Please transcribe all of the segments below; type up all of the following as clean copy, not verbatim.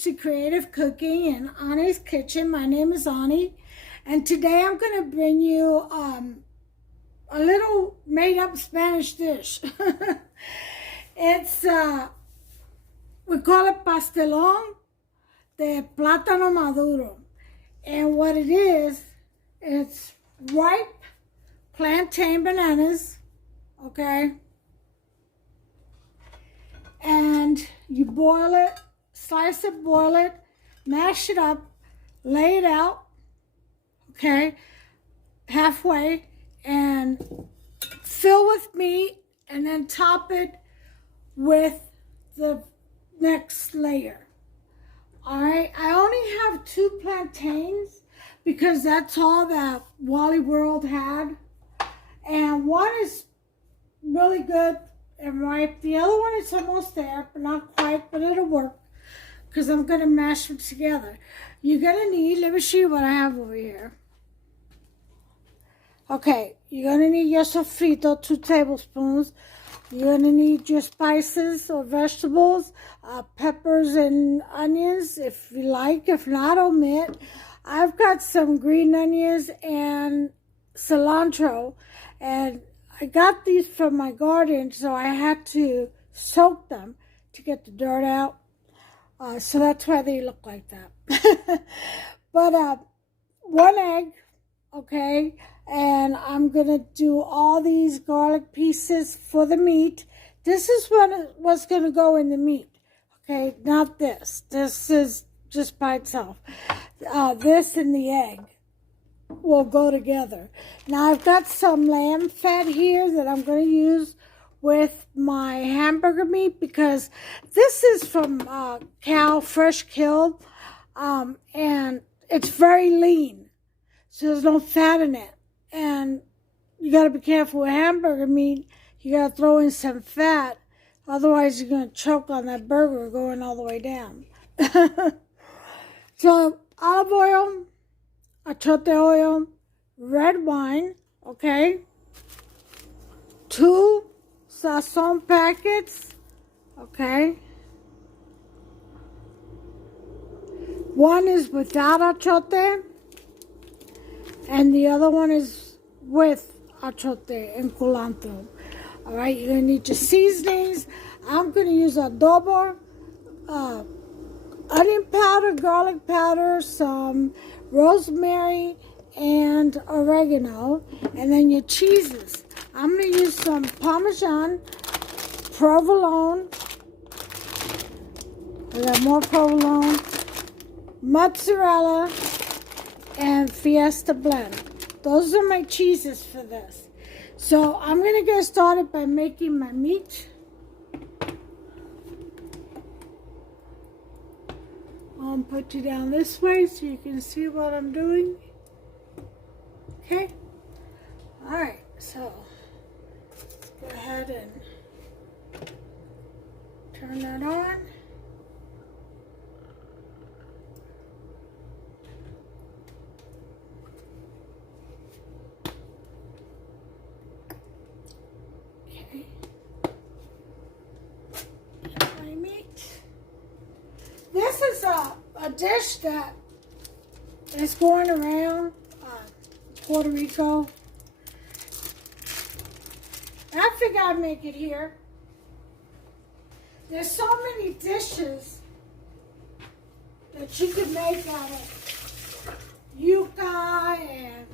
to Creative Cooking in Ani's Kitchen. My name is Ani, and today I'm going to bring you a little made-up Spanish dish. It's, we call it Pastelón de Plátano Maduro. And what it is, it's ripe plantain bananas, okay? And you boil it, slice it, boil it, mash it up, lay it out, okay, halfway, and fill with meat, and then top it with the next layer. All right, I only have 2 plantains because that's all that Wally World had. And one is really good and ripe. The other one is almost there, but not quite, but it'll work because I'm going to mash them together. You're going to need, let me show you what I have over here. Okay, you're going to need your sofrito, 2 tablespoons. You're going to need your spices or vegetables, peppers and onions if you like. If not, omit. I've got some green onions and cilantro, and I got these from my garden, so I had to soak them to get the dirt out. So that's why they look like that. But 1 egg, okay? And I'm going to do all these garlic pieces for the meat. This is what's going to go in the meat, okay? Not this. This is just by itself. This and the egg will go together. Now, I've got some lamb fat here that I'm going to use with my hamburger meat because this is from cow, fresh killed, and it's very lean, so there's no fat in it. And you got to be careful with hamburger meat. You got to throw in some fat. Otherwise, you're going to choke on that burger going all the way down. So, olive oil, achote oil, red wine, okay? 2 sazon packets, okay? 1 is without achote, and the other one is with achote and culantro. All right, you're going to need your seasonings. I'm going to use adobo, onion powder, garlic powder, some rosemary, and oregano. And then your cheeses. I'm going to use some Parmesan, provolone. I got more provolone, mozzarella, and Fiesta blend. Those are my cheeses for this. So I'm going to get started by making my meat. I'll put you down this way so you can see what I'm doing. Okay? Alright, so let's go ahead and turn that on. This is a dish that is going around Puerto Rico. And I figured I'd make it here. There's so many dishes that you can make out of yuca and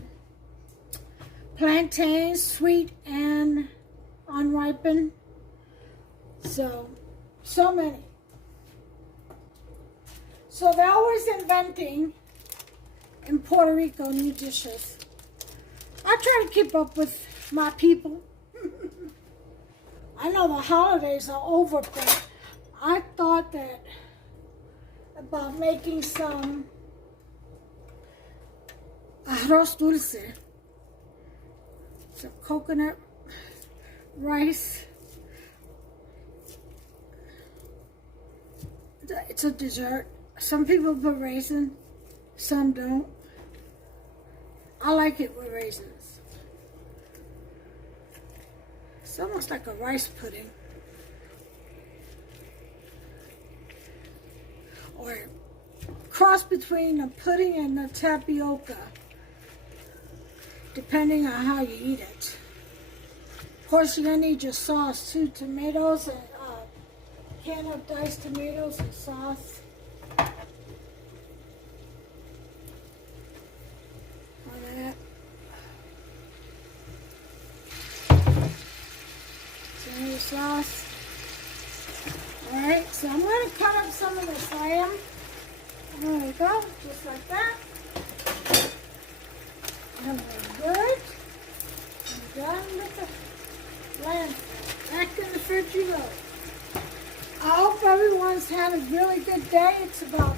plantains, sweet and unripened. So many. So they're always inventing in Puerto Rico new dishes. I try to keep up with my people. I know the holidays are over, but I thought that about making some arroz dulce. So coconut rice. It's a dessert. Some people put raisin, some don't. I like it with raisins. It's almost like a rice pudding. Or cross between a pudding and a tapioca, depending on how you eat it. Of course, you're going to need your sauce too, tomatoes and can of diced tomatoes and sauce. For that. Tomato sauce. Alright, so I'm going to cut up some of this lamb. There we go, just like that. And we're good. I'm done with the lamb. Back in the fridge you go. I hope everyone's had a really good day. It's about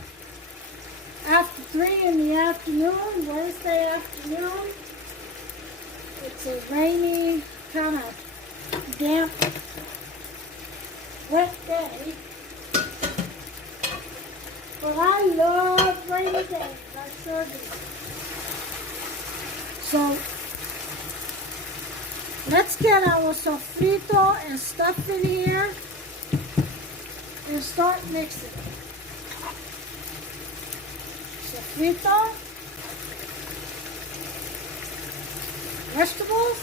after 3 in the afternoon, Wednesday afternoon. It's a rainy, kind of damp, wet day. But I love rainy days. I sure do. So, let's get our sofrito and stuff in here and start mixing. Sofrito, vegetables,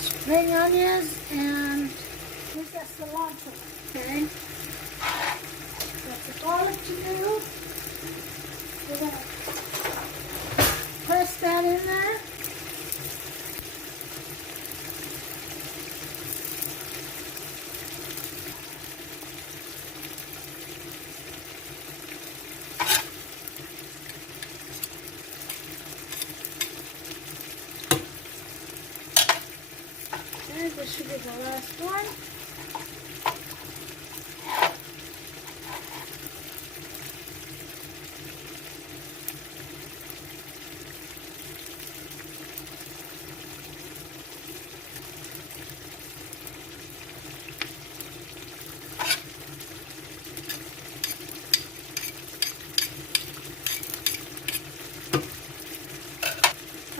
spring onions, and where's that cilantro? Okay. Got the garlic to do. We're going to press that in there. Okay, this should be the last one.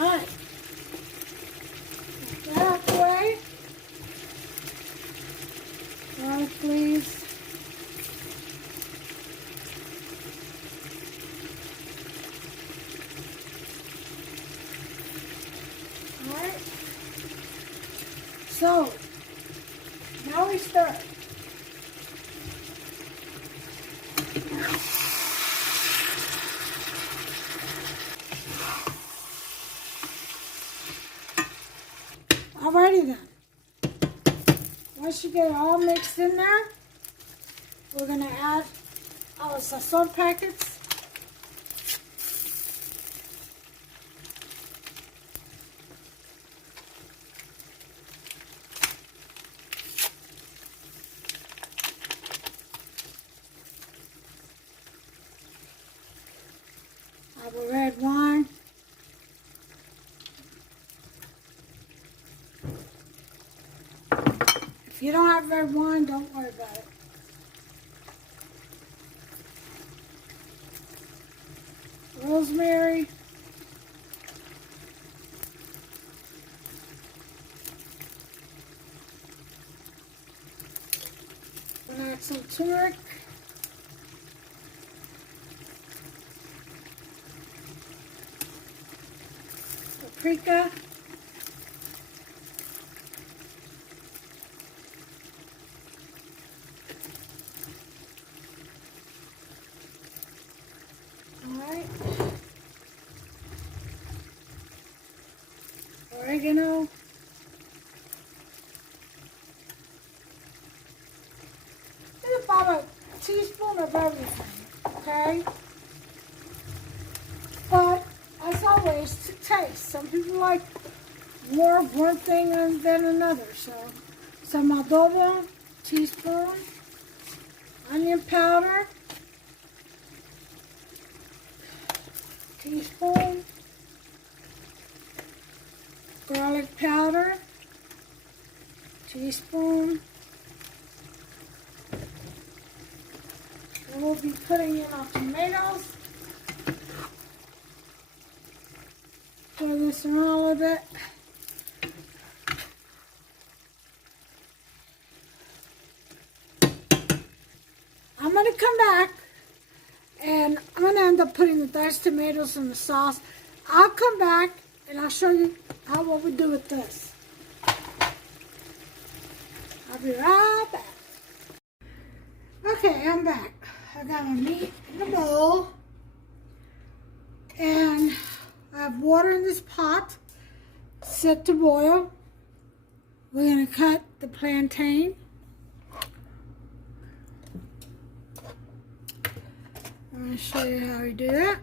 Alright, get that out the way. Garlic, please. Alright, so now we stir. Alrighty then. Once you get it all mixed in there, we're going to add our sazon packets. Our red wine. If you don't have red wine, don't worry about it. Rosemary. I'm gonna add some turmeric. Paprika. Oregano, and about a teaspoon of everything, okay? But, as always, to taste. Some people like more of one thing than another, so some adobo, teaspoon, onion powder, teaspoon, garlic powder, teaspoon. And we'll be putting in our tomatoes. Stir this around a little bit. I'm going to come end up putting the diced tomatoes in the sauce. I'll come back and I'll show you what we do with this. I'll be right back. Okay, I'm back. I got my meat in the bowl. And I have water in this pot set to boil. We're going to cut the plantain. I'm going to show you how we do that.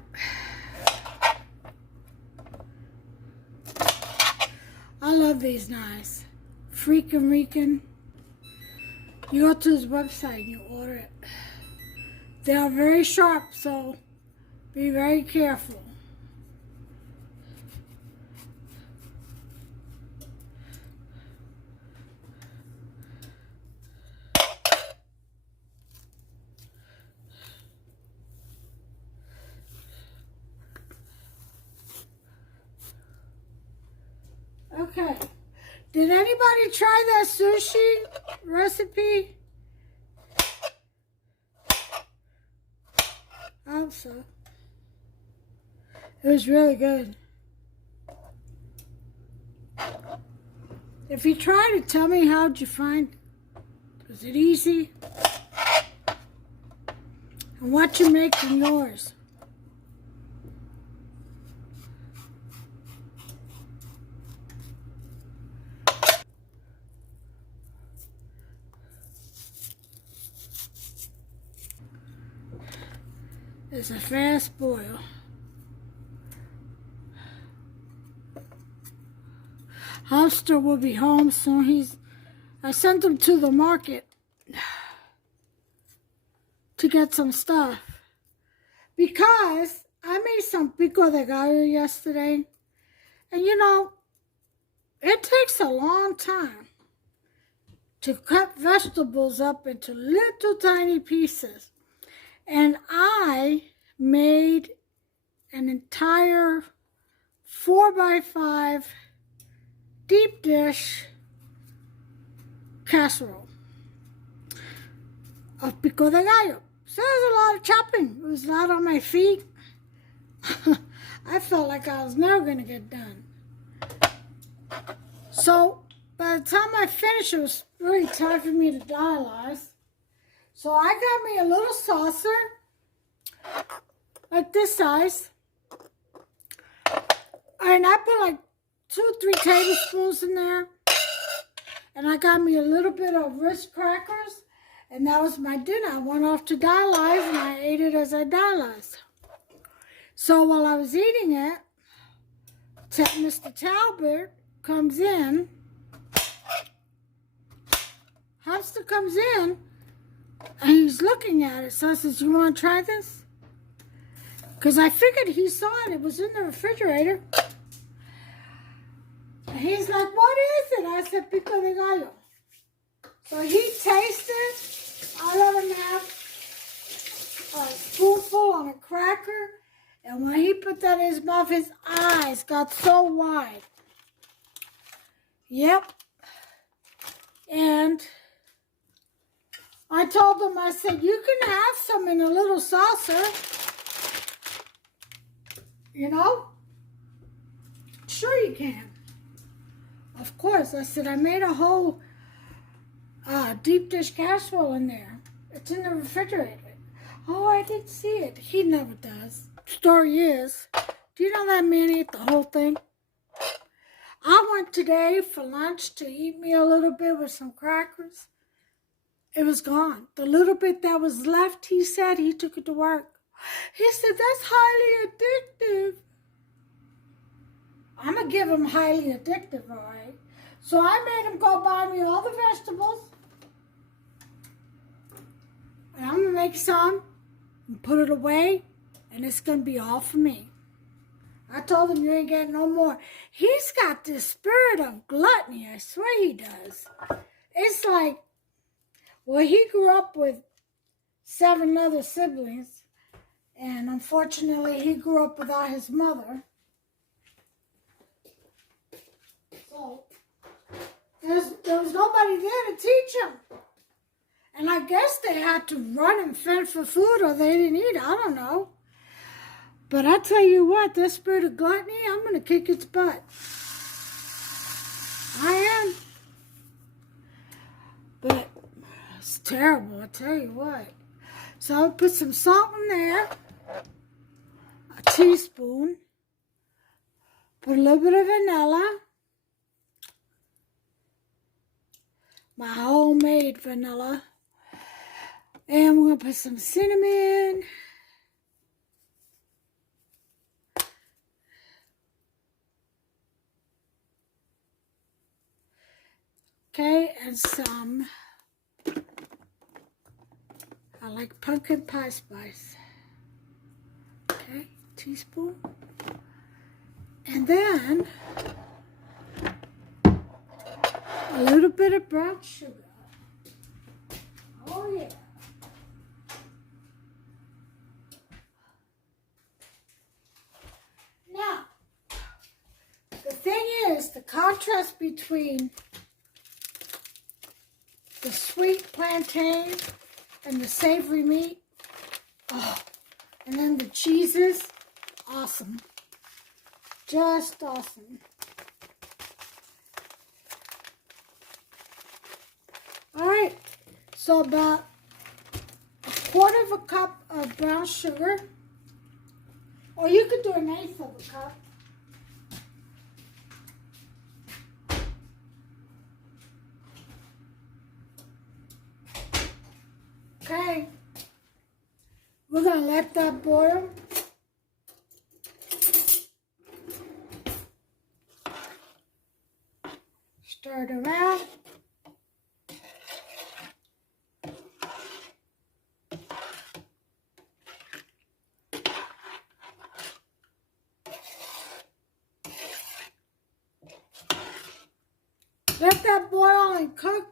I love these knives. Freakin' Rican. You go to his website and you order it. They are very sharp, so be very careful. Okay. Did anybody try that sushi recipe? I hope so. It was really good. If you tried it, tell me how'd you find it. Was it easy? And what you make from yours. It's a fast boil. Hofstra will be home soon. I sent him to the market to get some stuff because I made some pico de gallo yesterday, and you know, it takes a long time to cut vegetables up into little tiny pieces. And I made an entire 4x5 deep dish casserole of pico de gallo. So there was a lot of chopping. It was a lot on my feet. I felt like I was never going to get done. So by the time I finished, it was really time for me to dialyze. So I got me a little saucer, like this size, and I put like 2-3 tablespoons in there, and I got me a little bit of Ritz crackers, and that was my dinner. I went off to dialyze, and I ate it as I dialyzed. So while I was eating it, Mr. Talbot comes in, Hamster comes in, and he's looking at it. So I says, you want to try this? Because I figured he saw it. It was in the refrigerator. And he's like, what is it? I said, pico de gallo. So he tasted. I let him have a spoonful on a cracker. And when he put that in his mouth, his eyes got so wide. Yep. And I told him, I said, you can have some in a little saucer. You know? Sure you can. Of course. I said, I made a whole deep dish casserole in there. It's in the refrigerator. Oh, I didn't see it. He never does. Story is, do you know that man ate the whole thing? I went today for lunch to eat me a little bit with some crackers. It was gone. The little bit that was left, he said, he took it to work. He said, that's highly addictive. I'm going to give him highly addictive, all right? So I made him go buy me all the vegetables. And I'm going to make some and put it away. And it's going to be all for me. I told him you ain't getting no more. He's got this spirit of gluttony. I swear he does. It's like, well, he grew up with 7 other siblings. And unfortunately, he grew up without his mother. So, there was nobody there to teach him. And I guess they had to run and fend for food or they didn't eat. I don't know. But I tell you what, that spirit of gluttony, I'm going to kick its butt. I am. But it's terrible, I tell you what. So I'll put some salt in there. A teaspoon. Put a little bit of vanilla. My homemade vanilla. And we're going to put some cinnamon. Okay, and some, I like pumpkin pie spice. Okay, teaspoon. And then a little bit of brown sugar. Oh yeah. Now, the thing is, the contrast between the sweet plantain and the savory meat, oh, and then the cheeses, awesome. Just awesome. All right, so about a quarter of a cup of brown sugar, or you could do an eighth of a cup. Okay, we're going to let that boil. Stir it around. Let that boil and cook.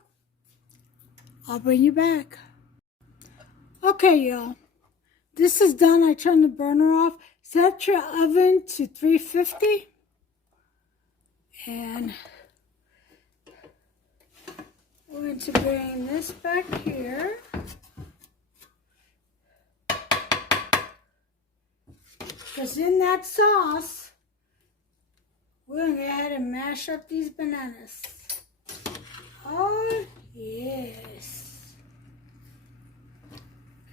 I'll bring you back. Okay, y'all. This is done. I turned the burner off. Set your oven to 350. And we're going to bring this back here. Because in that sauce, we're going to go ahead and mash up these bananas. Oh, yes.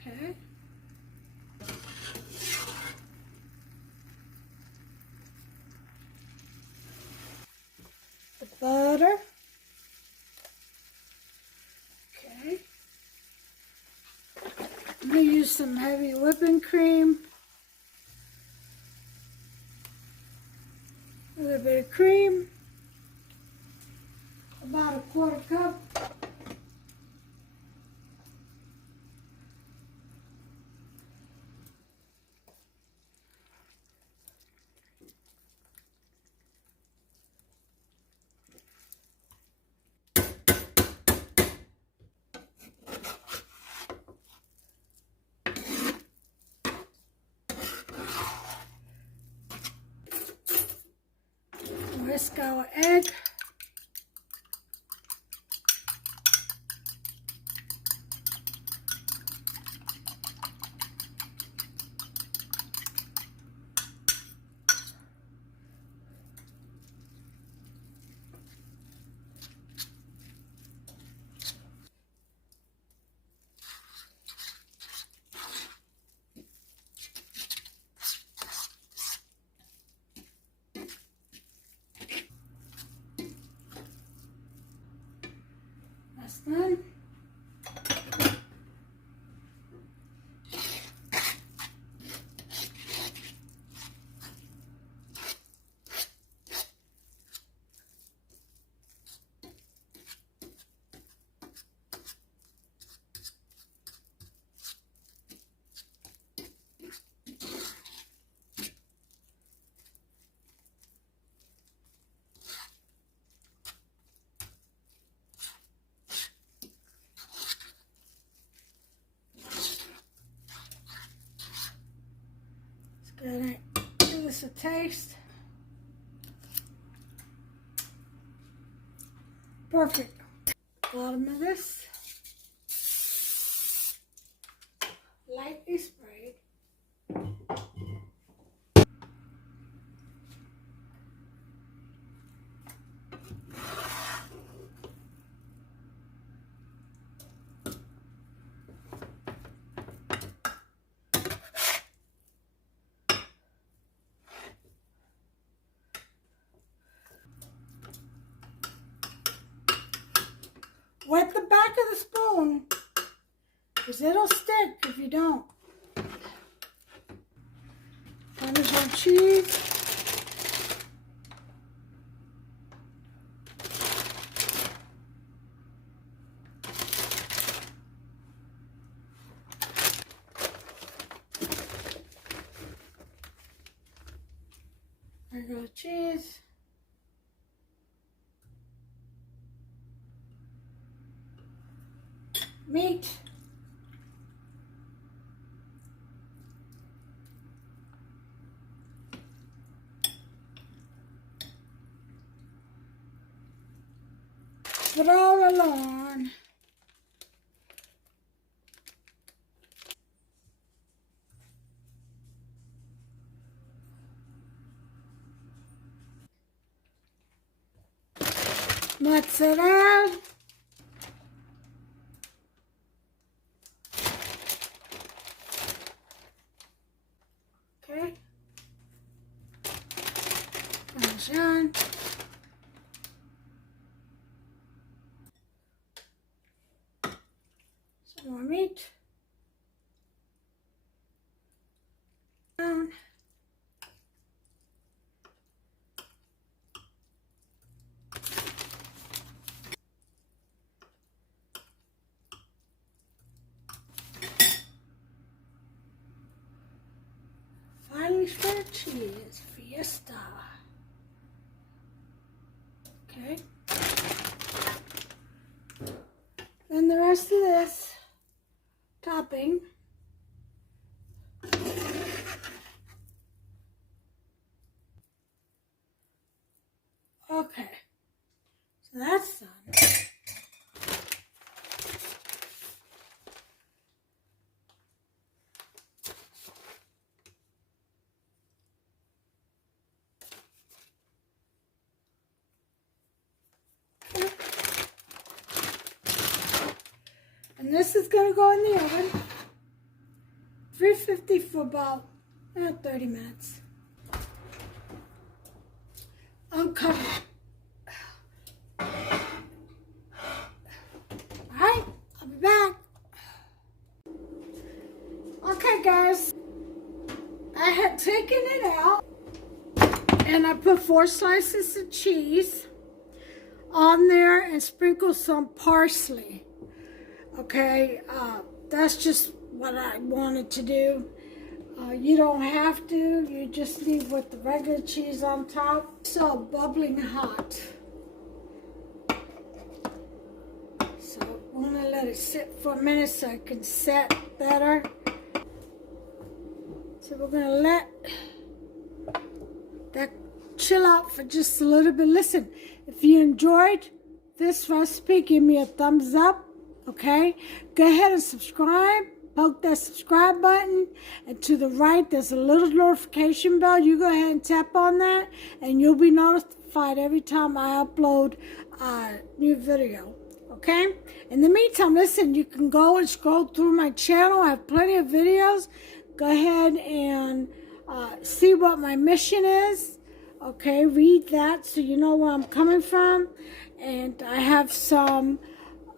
Okay. The butter. Okay. I'm going to use some heavy whipping cream. A little bit of cream. About a quarter cup. Whisk our egg. Done. Gonna give this a taste. Perfect. Bottom of this. Lightly sprayed. Wet the back of the spoon, because it'll stick if you don't. Parmesan cheese. Regular cheese. Meat. Pastelón. Mozzarella. Okay. Parmesan. Some more meat. Down. Finely shredded cheese, Fiesta. Okay. Then the rest of this topping. Okay. So that's done. And this is going to go in the oven, 350 for about 30 minutes. Uncover it. Alright, I'll be back. Okay guys, I had taken it out and I put 4 slices of cheese on there and sprinkled some parsley. Okay, that's just what I wanted to do. You don't have to, you just leave with the regular cheese on top. So bubbling hot. So I'm gonna let it sit for a minute so it can set better. So we're gonna let that chill out for just a little bit. Listen, if you enjoyed this recipe, give me a thumbs up. Okay, go ahead and subscribe. Poke that subscribe button, and to the right there's a little notification bell. You go ahead and tap on that and you'll be notified every time I upload a new video. Okay, in the meantime, listen, you can go and scroll through my channel. I have plenty of videos. Go ahead and see what my mission is. Okay, read that so you know where I'm coming from. And I have some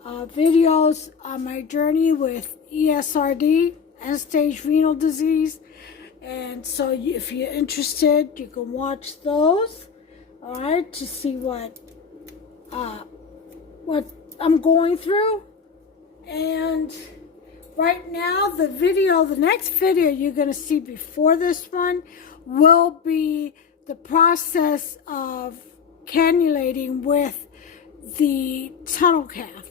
videos on my journey with ESRD, end-stage renal disease, and so if you're interested, you can watch those. All right, to see what I'm going through. And right now, the next video you're going to see before this one will be the process of cannulating with the tunnel cath.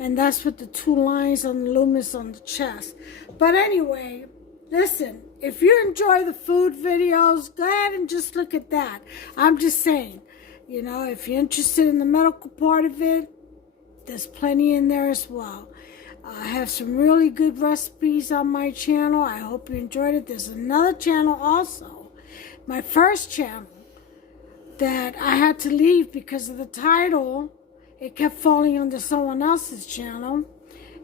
And that's with the 2 lines on the lumis on the chest. But anyway, listen, if you enjoy the food videos, go ahead and just look at that. I'm just saying, you know, if you're interested in the medical part of it, there's plenty in there as well. I have some really good recipes on my channel. I hope you enjoyed it. There's another channel also, my first channel, that I had to leave because of the title. It kept falling under someone else's channel,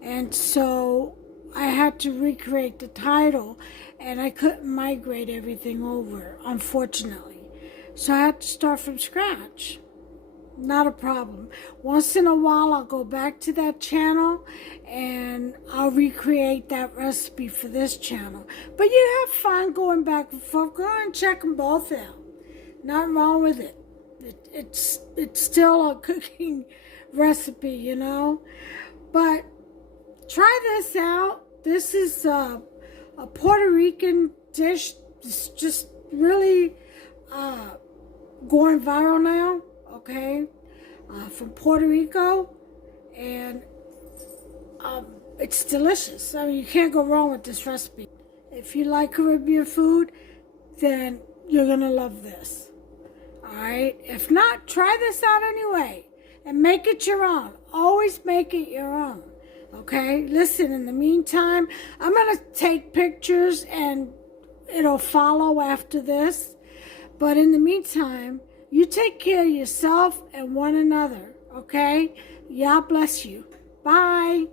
and so I had to recreate the title, and I couldn't migrate everything over, unfortunately. So I had to start from scratch. Not a problem. Once in a while, I'll go back to that channel and I'll recreate that recipe for this channel. But you have fun going back and forth. Go and check them both out. Nothing wrong with it. It's still a cooking recipe, you know. But try this out. This is a Puerto Rican dish. It's just really going viral now. Okay, from Puerto Rico, and it's delicious. I mean, you can't go wrong with this recipe. If you like Caribbean food, then you're gonna love this. All right. If not, try this out anyway and make it your own. Always make it your own. Okay. Listen. In the meantime, I'm gonna take pictures and it'll follow after this. But in the meantime, you take care of yourself and one another, okay? God bless you. Bye.